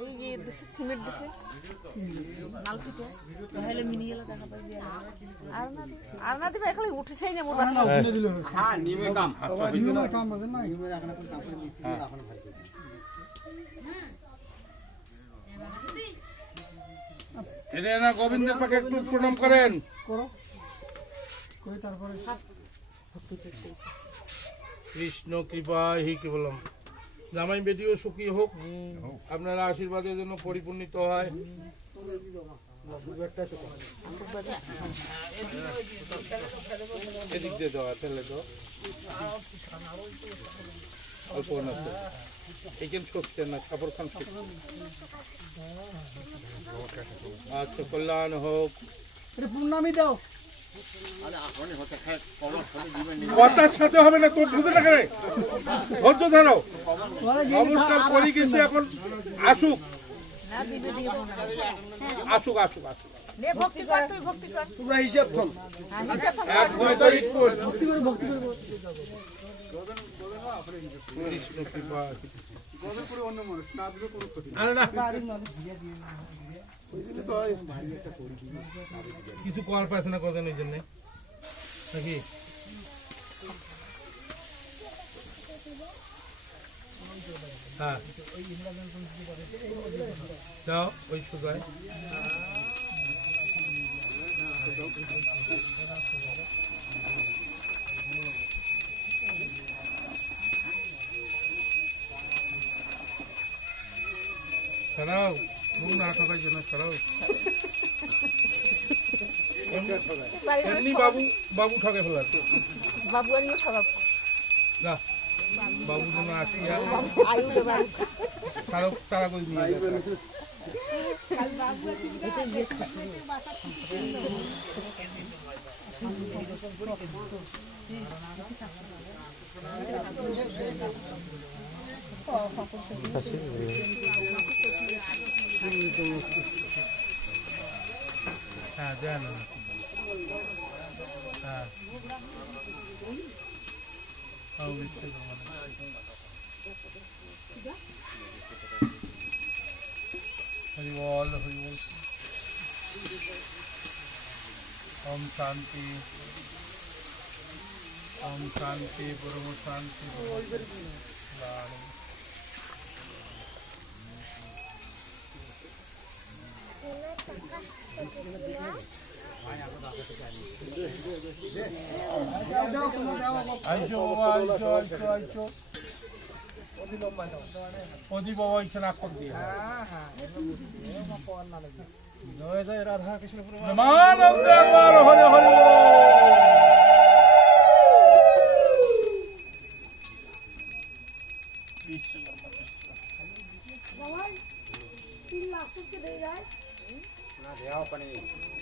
এই যে দিছে সিমেন্ট দিছে নালপিতে তাহলে মিনিয়েলা দেখা পাই দিয়া আর না দিবা খালি উঠেছেই না মোর না উঠে দিল হ্যাঁ নিমের কাম নিমের কাম আছে না নিমের এখন কাম করে মিস্ত্রি এখন ভাই এটা না গোবিন্দের পাকে একটু প্রণাম করেন করো কই তারপরে কৃষ্ণ কৃপা হি কি বললাম জামাই বেটিও সুখী হোক আপনারা আশীর্বাদের জন্য পরিপূর্ণিত হয় এদিক দিয়ে দেওয়া ফেলে তো অল্প না তো এইখান সত্যি না কাপড় খান সত্যি আচ্ছা কল্যাণ হোক এটা পূর্ণামি দাও কথার সাথে হবে না তোর বুঝে না করে ধৈর্য ধরো নমস্কার করি গেছি এখন আসুক আসুক আসুক আসুক নে ভক্তি কর তুই ভক্তি কর তোমরা হিসাব থম এক দুইটা ইট কর ভক্তি করে কৃষ্ণ কৃপা গদর করে অন্য মানুষ না দিলে কোনো ক্ষতি আরে না বাড়ির মানুষ ওইজন্য তো ভারী একটা করে দিই কিছু কর পাইছে না কজন এই জন্য নাকি হ্যাঁ যাও ওই সুগায় সরাও মুখ না ঠকাই জন্য সরাও এমনি বাবু বাবু ঠকে ফেলার বাবু আনিও সব যা বাবু জন্য আসি আয়ু দে বাবু তারা তারা করে নিয়ে যাবে কাল বাবু আছে এটা ইয়ে হ্যাঁ দেন হ্যাঁ हरि बोल ओम शांति परम शांति আইছো ওদি বাবা ইচ্ছা না কর দিয়ে জয় জয় রাধা কৃষ্ণ নমানন্দে হরে হরে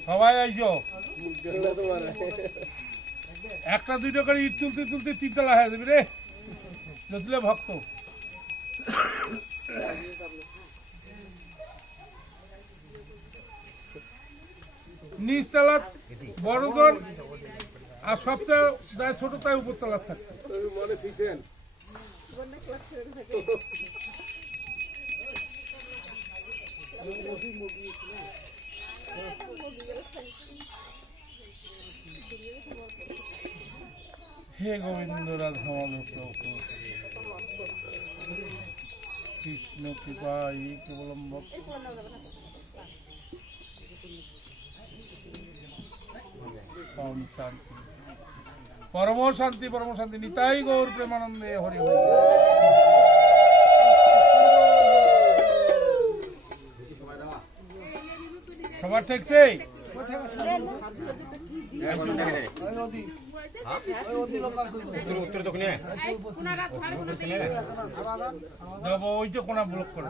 সবাই আইসো একটা দুইটা করে ইট তুলতে তুলতে তিনতলা হয়ে যাবে রে যদিলে ভক্ত নিচতলা বড়জন আর সবচেয়ে যাই ছোট তাই উপরতলা থাকতো হে গোবিন্দ রাধা মাধব কৃষ্ণ কৃপা এই কেবলম ভক্ত শান্তি পরম শান্তি নিতাই গৌর প্রেমানন্দে হরি হরি সবার ঠেকছে ওইটা কোনা ব্লক করে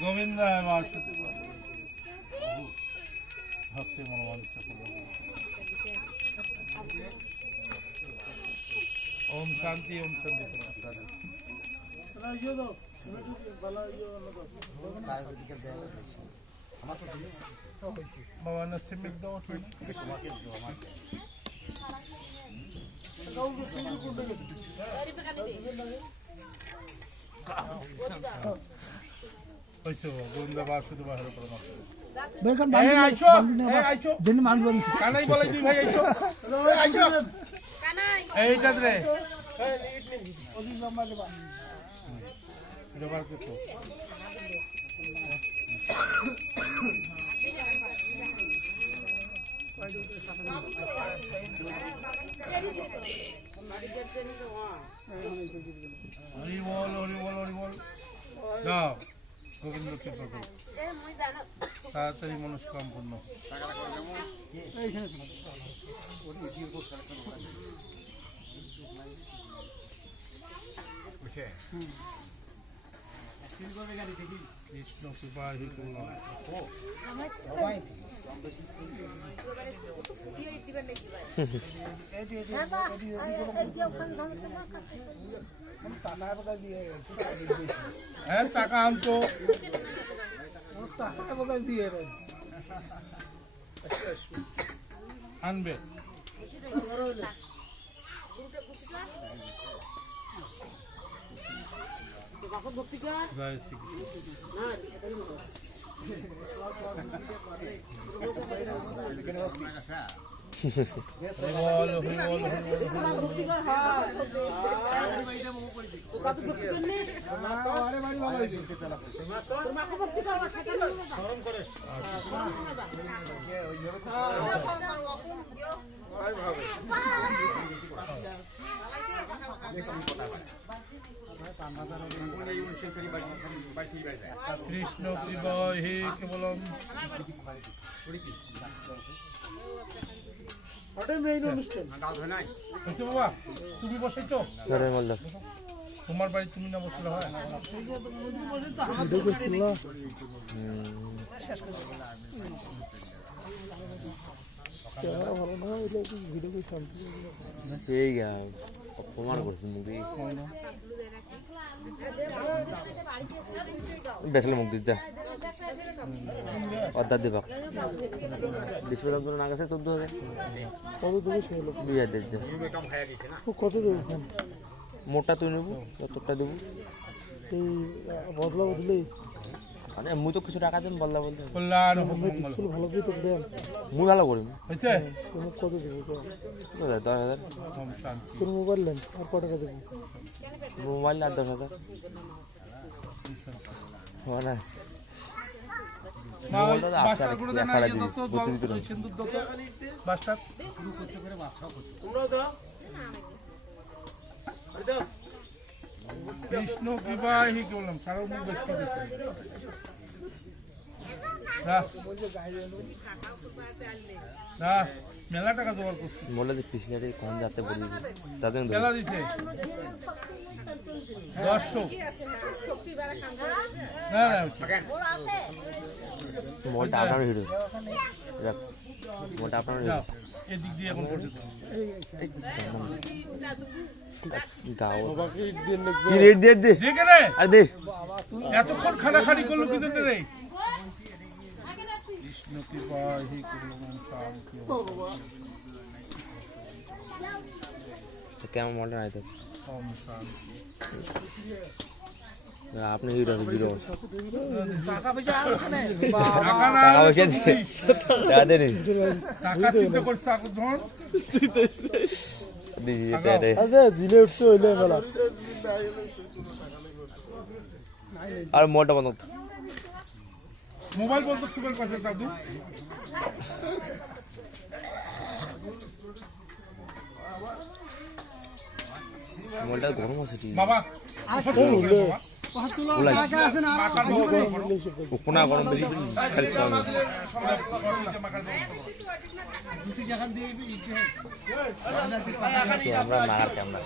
গোবিন্দ ভক্তি মনোবাঞ্ছ ওম শান্তি ওম শান্তি বাবা না সিমেন্ট দাও হইছো গোবিন্দ বা শুধু বাহির করে মাছ দেখেন এই আইছো এই আইছো দিন মান বলি কানাই বলে দুই ভাই আইছো আইছো কানাই এইটা রে ওদি লম্বা দেবা এটা বার করতে হরি বল হরি বল হরি বল যাও গোবিন্দ কৃপা করো তাড়াতাড়ি মনস্কাম পূর্ণ কৃষ্ণ কৃপা হি করলাম হ্যাঁ টাকা আনতো আনবে জয় শ্রীকৃষ্ণ বল হরি বল কৃষ্ণ কৃপা হে কেবলম বাবা তুমি বসেছো তোমার বাড়ি তুমি না বসলে হয় সেই অপমান করছি মুখে বেসলে মুখ দিস যা অর্ধা দিবা বিস্ফোরণ তো না গেছে 14,000 কত দেবে সে লোক 2,000 দিস যা কত দেবে মোটা তুই নেবো যতটা দেবো এই বদলা বদলি মানে মুই তো কিছু টাকা দেন বললা বলতে কল্যাণ স্কুল ভালো দিয়ে তো দেন মুই ভালো করি হয়েছে তুমি কত দেবে 10,000 তোর মোবাইল নেন আর কত টাকা দেবে মোবাইল আর 10,000 মানে মোবাইলটা তো আছে আর কিছু খেলা দিবি বুঝতে দিবি সিন্দুর দত বাসটা শুরু করতে করে বাসা করতে তোমরাও দাও আরে দাও কৃষ্ণ কৃপা হি কেবলম সারা মুখ বেশি দিছে না মেলা টাকা জোগাড় করছি মোবাইলটা যে পিছনে কোন যাতে বলি তাদের মেলা দিছে 100 না না মোবাইলটা আপনার হিরো মোবাইলটা আপনার হিরো এদিক দিয়ে এখন পড়ছে গাও কি রেট দে দে দে কেনে আরে দে এতক্ষণ খানাখানি করলো কি জন্য রে কৃষ্ণ কৃপা হি কেবলম শান্তি তো কেমন মোবাইলটা নাই তো ওম শান্তি আপনি হিরো হিরো টাকা পয়সা আর ওখানে টাকা পয়সা দে টাকা দে নি টাকা চিন্তা করছ এখন ধর দিদি দে আরে জিলে উঠছে হইলে মেলা আর মোটা বন্ধ মোবাইল বন্ধ তোমার কাছে দাদু মোবাইলটা গরম আছে ঠিক বাবা কোনা গরম বেশি খালি আমরা মার ক্যামেরা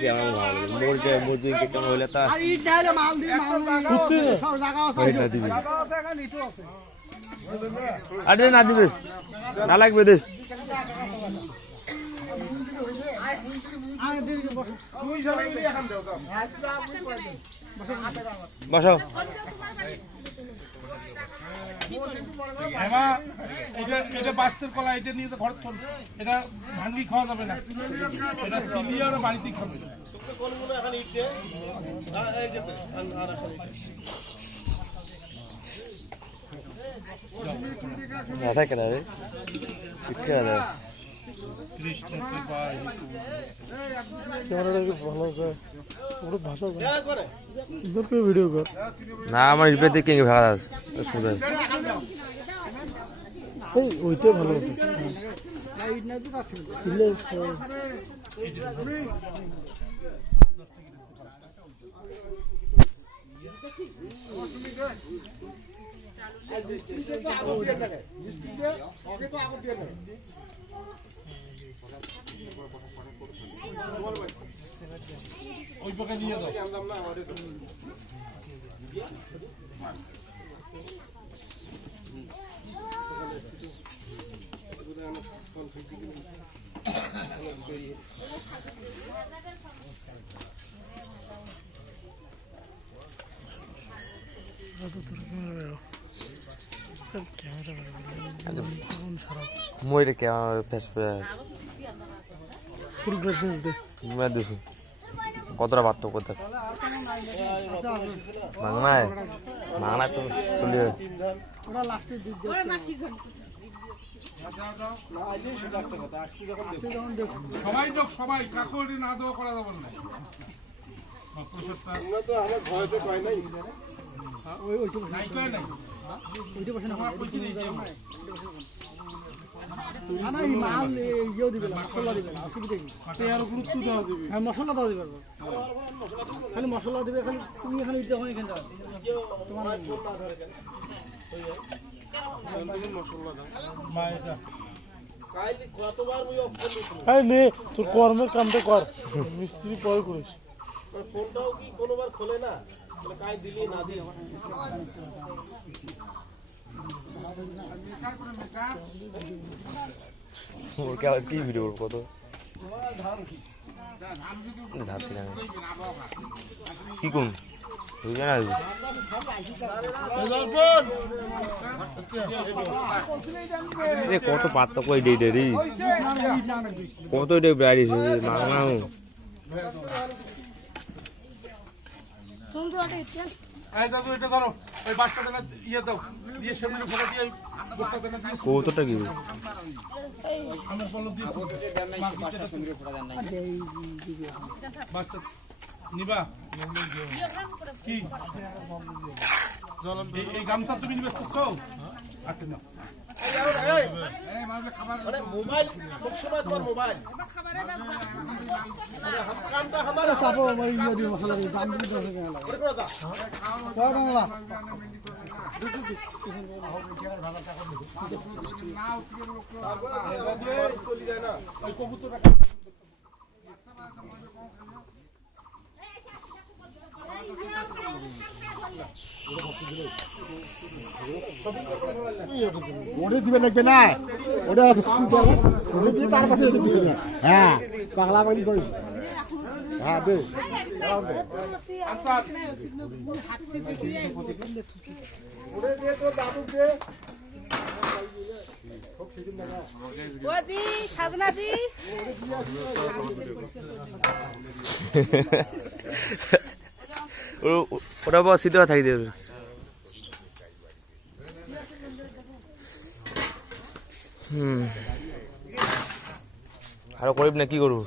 ক্যামেরা ভালো মোড়ে মজুরি কেমন হইলে তা দিবি আরে না দিবে না লাগবে দে বসো এমা এটা বাস্তের কলা, এটা নিয়ে তো ঘর চল, এটা ভাঙ্গি খাওয়া যাবে না, এটা সিলিয়ে ওরা বাড়িতেই খাবে। রাধা কেন রে রাধা কৃষ্ণ কৃপা ক্যামেরাটা কি ভালো আছে ওটা ভাষা ইধর কে ভিডিও কর না আমার রিপেয়ার দেখে ভাড়া সুন্দর এই ওইটা ভালো আছে ওই পক্ষে নিয়ে দাও। মোরে ক্যামেরা ফেস ফুল ব্রাইটনেস দে मैं देखो কতটা পার্থক্য দেখ মাংনা তো চলিয়ে ওটা লাস্টে দিক দে সবাই যোগ, সবাই কাকু এটি না দেওয়া করা যাবে না। নাই কয় নাই। ওইটা বসে না আমার কইছি নাই, কেউ নাই। না এই মাল ইয়েও দিবে না মশলা দিবে না অসুবিধা কি এর গুরুত্ব দেওয়া দিবে হ্যাঁ মশলা দেওয়া দিবে খালি মশলা দিবে খালি তুমি এখানে ইটা হয় এখানে যাও তোমার মা এটা এই নে তোর কর্মের কামটা কর মিস্ত্রি পরে করিস ফোনটাও কি কোনোবার খোলে না, কাজ দিলি না দিই ওর কে কি ভিডিও কত ধান কি কোন বুঝবে না কত পার্থক্য এই ডেটেরই কত ডে বেড়াইছে মাংনা এই দাদু এটা ধরো, ওই বাসটা দেনা ইয়ে দাও, দিয়ে সেগুলো ফোটা দিয়ে বোকটা দেনা দিয়ে কতটা কি আমার বলো দিয়ে বাসটা নিবা কি এই গামছা তুমি নিবে তো? আচ্ছা না মোবাইল সবসময় তোমার মোবাইল কামটা আমার সাপো ওই ইয়ে দি মশলা দি দাম দি দশ টাকা লাগে কয় দাম লাগা চলে যায় না ওই কবুতরটা ওরে দিবে লাগবে না ওটা ওরে দিয়ে তার পাশে ওটা দিবে না হ্যাঁ পাগলা পাগলি করিস হ্যাঁ দে ওরে দিয়ে তো দাদু দে দি খাজনা দি ওটা বস সিদ্ধ থাকি দেবে আরো করিব না কি করবো